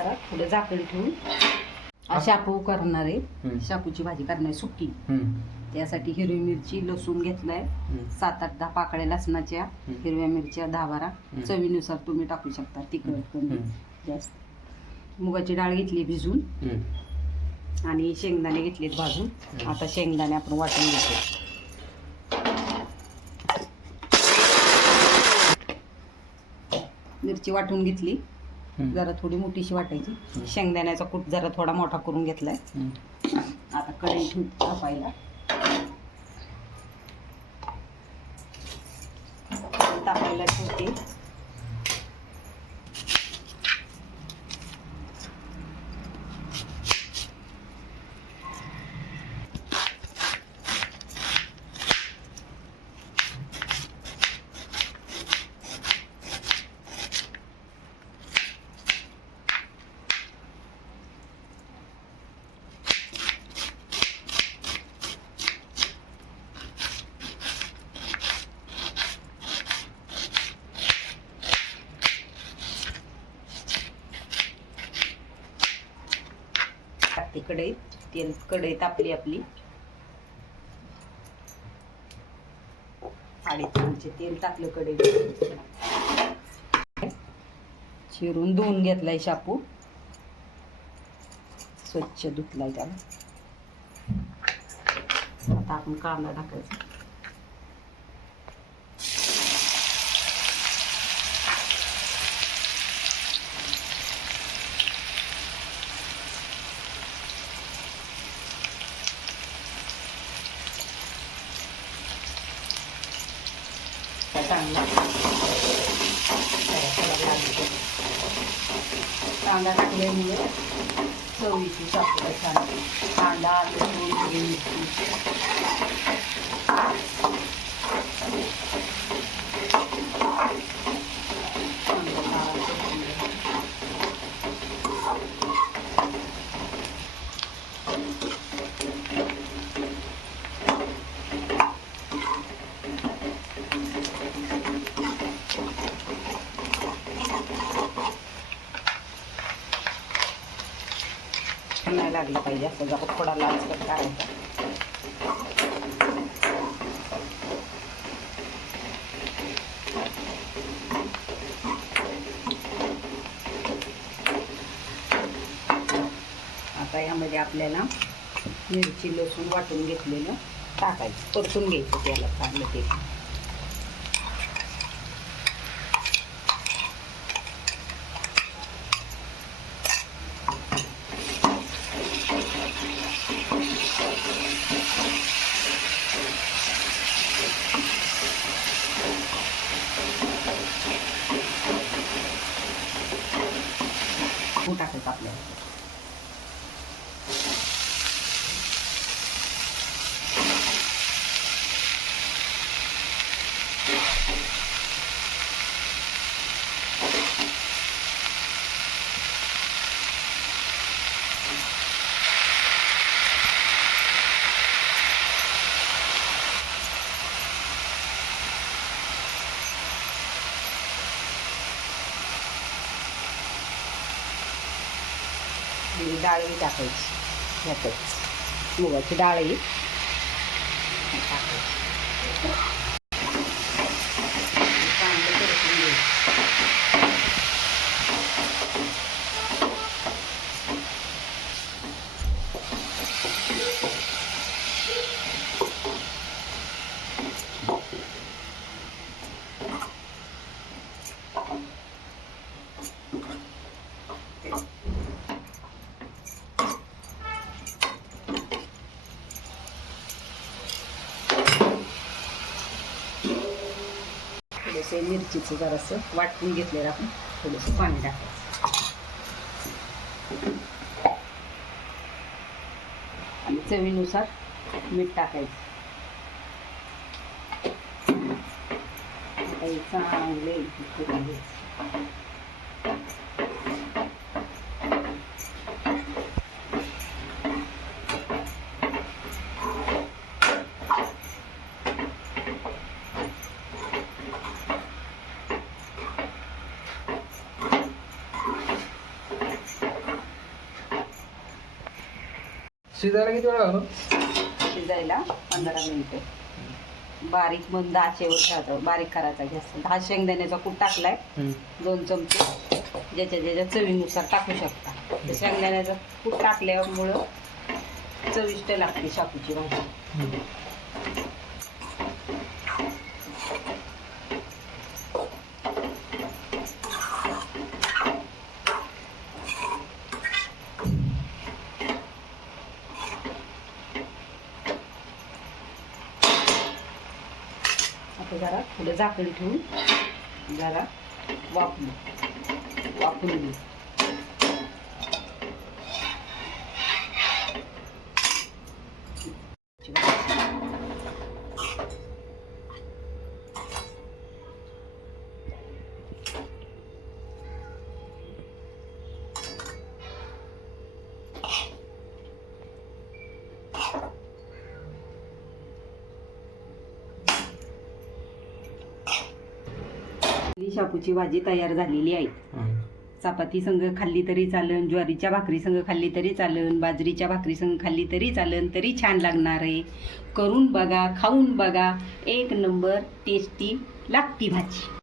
जरा थोडं झाकण ठेवून शापू करणार आहे. शापूची भाजी करणार आहे सुकी. त्यासाठी हिरवी मिरची लसूण घेतलाय 7-8-10 पाकळ्या लसणाच्या, हिरव्या मिरच्या 10-12, चवीनुसार तुम्ही टाकू शकता, तिखट कमी जास्त. मुगाची डाळ घेतली भिजून आणि शेंगदाणे घेतलेत भाजून. आता शेंगदाणे आपण वाटून घेतो. मिरची वाटून घेतली, जरा थोडी मोठीशी वाटायची. शेंगदाण्याचा कूट जरा थोडा मोठा करून घेतलाय. आता कढई तापायला ठेवते. कढईत तेल, कढई तापली आपली. 2.5 चमचे तेल टाकलं कढईत. चिरून धुवून घेतलाय शापू, स्वच्छ धुतलाय त्याला. आता आपण कांदा टाकायचा. कांदा टाकल्यामुळे चवीची सापडा छान. कांदा, लसूण, हिरवी मिरची. नाही लागलं पाहिजे असं जरा थोडा लालसर करायचा. आता यामध्ये आपल्याला मिरची लसूण वाटून घेतलेलं टाकायचं, परतून घ्यायचं त्याला चांगलं. ते टाकायचं आपल्याला. डाळी टाकायची, ह्यातच मुगाची डाळी टाकायची. चांगलं परतून घ्यायचं. थोडंसं मिरचीचं जरासं वाटून घेतलेलं आपण थोडंसं पाणी टाकायचं आणि चवीनुसार मीठ टाकायचं. चांगले करून घ्यायचं. शिजायला किती वेळ लागलो? शिजायला 15 मिनिटे. बारीक मंद आचेवर ठेवायचं, बारीक करायचा गॅस. हा शेंगदाण्याचा कूट टाकलाय 2 चमचे, ज्याच्या चवीनुसार टाकू शकता. तर शेंगदाण्याचा कूट टाकल्यामुळं चविष्ट लागते शापूची भाजी. आता जरा थोडं झाकण ठेवून जरा वाफून घेऊ. शापूची भाजी तयार झालेली आहे. चपाती संग खाल्ली तरी चालन, ज्वारीच्या भाकरी संग खाल्ली तरी चालन, बाजरीच्या भाकरी संग खाल्ली तरी चालन, तरी छान लागणार आहे. करून बघा, खाऊन बघा, 1 नंबर टेस्टी लागती भाजी.